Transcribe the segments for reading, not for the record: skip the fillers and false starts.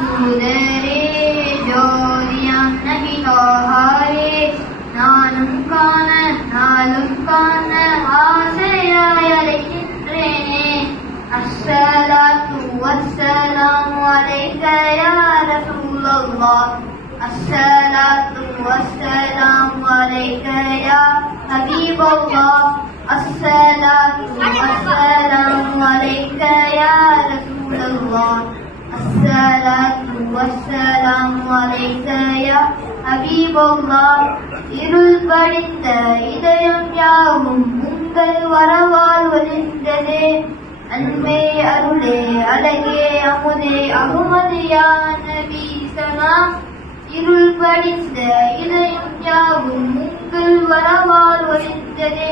தூதரே ஜோதியாம் நபி தோஹாரே நானும் காண நாளும் காண ஆசையாய் அழைக்கின்றேனே அஸ்ஸலாத்து வஸ்ஸலாமு அலைக யா ரசூலல்லாஹ் அஸ்ஸலாத்து வஸ்ஸலாமு அலைக யா ஹபீபல்லாஹ் அஸ்ஸலாத்து வஸ்ஸலாமு அலைக யா ரசூலல்லாஹ் அஸ்ஸலாத்து வஸ்ஸலாமு அலைக யா ஹபீபல்லாஹ் இருள் படிந்த இதயம் யாவும் உங்கள் வரவால் ஒளிர்ந்ததே அன்பே அருளே அழகே அமுதே அகமது யா நபி சலாம் இருள் படிந்த இதயம் யாவும் உங்கள் வரவால் ஒளிர்ந்ததே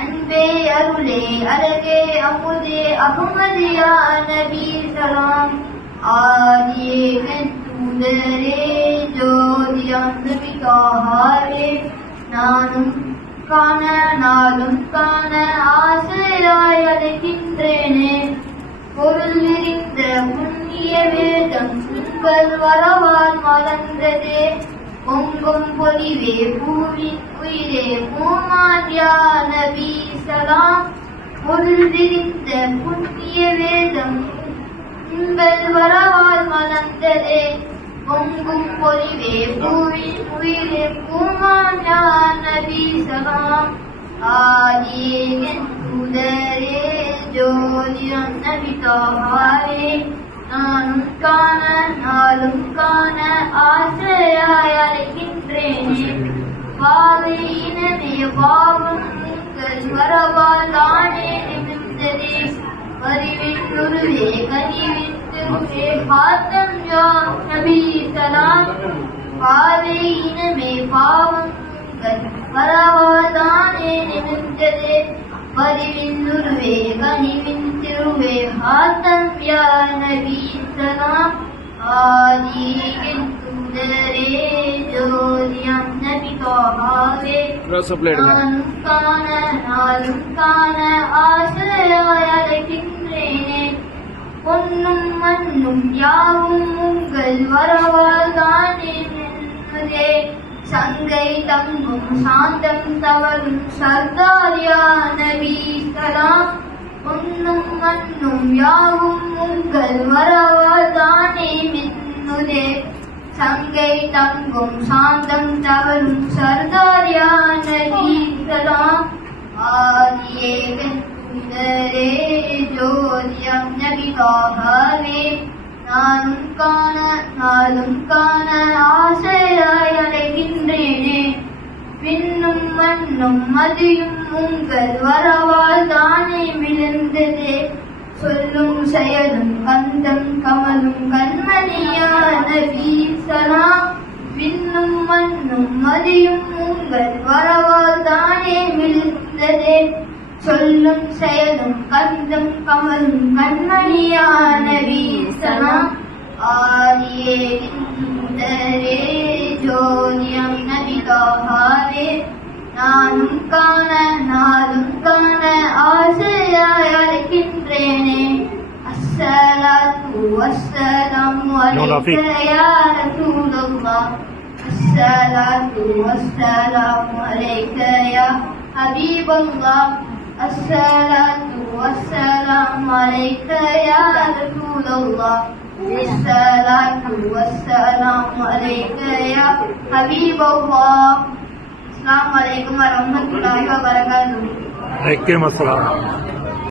அன்பே அருளே அழகே அமுதே அகமது யா நபி சலாம் ஆதியே தூதரே ஜோதியாம் நபி தோஹாரே நானும் காண நாளும் காண ஆசையாய் அழைக்கின்றேனே பொருள் நிறைந்த புண்ணிய வேதம் உங்கள் வரவால் மலர்ந்ததே பொங்கும் பொலிவே பூவின் உயிரே பூமான் யா நபி சலாம் பொருள் நிறைந்த புண்ணிய வேதம் உங்கள் வரவால் மலர்ந்ததே பொங்கும் பொலிவே பூவின் உயிரே பூமான் யா நபி சலாம் ஆதியே தூதரே ஜோதியாம் நபி தோஹாரே நானும் காண நாளும் காண ஆசையாய் அழைக்கின்றேனே பாவை இனமே பாவம் உங்கள் வரவால் தானே நிமிர்ந்ததே வரிவின் உருவே கனிவின் திருவே பாத்தம் யா நபி சலாம் பாவை இனமே பாவம் உங்கள் வரவால் தானே நிமிர்ந்ததே வரிவின் உருவே கனிவின் திருவே ஹாத்தம் யா நபி சலாம் ஆதியே தூதரே ஜோதியாம் நபி தோஹாரே நானும் காண நாளும் காண ஆசையாய் அழைக்கின்றேனே பொன்னும் மண்ணும் யாவும் உங்கள் வரவால் தானே நின்றதே சங்கை தங்கும் சாந்தம் தவறும் சர்தார் யா நபி சலாம் பொன்னும் மண்ணும் யாவும் உங்கள் வரவால் தானே மின்னுதே சங்கை தங்கும் சாந்தம் தவறும் சர்தார் யா நபி சலாம் ஆதியே தூதரே ஜோதியாம் நபி தோஹாரே நானும் காண நாளும் காண ஆசையாய் அழைக்கின்றேனே விண்ணும் மண்ணும் மதியும் உங்கள் வரவால் தானே மிளந்ததே சொல்லும் செயலும் கந்தம் கமலும் கண்மணியா நபி சலாம் விண்ணும் மண்ணும் மதியும் உங்கள் வரவால் தானே மிளந்ததே சொல்லும் செயலும் கந்தம் கமலும் கண்மணியா நபி சலாம் ஆதியே தூதரே ஜோதியாம் நபி தோஹாரே நானும் காண நாளும் காண ஆசையாய் அழைக்கின்றேனே அஸ்ஸலாத்து வஸ்ஸலாமு அலைக யா ரசூலல்லாஹ் அஸ்ஸலாத்து வஸ்ஸலாமு அலைக யா ஹபீபல்லாஹ் அஸ்ஸலாத்து வஸ்ஸலாமு அலைக யா ரசூலல்லாஹ் அஸ்ஸலாத்து வஸ்ஸலாமு அலைக யா ஹபீபல்லாஹ் அஸ்ஸலாமு அலைக்கும் வரஹ்மத்துல்லாஹி வபரகாத்துஹு. வலைக்கும் அஸ்ஸலாம்.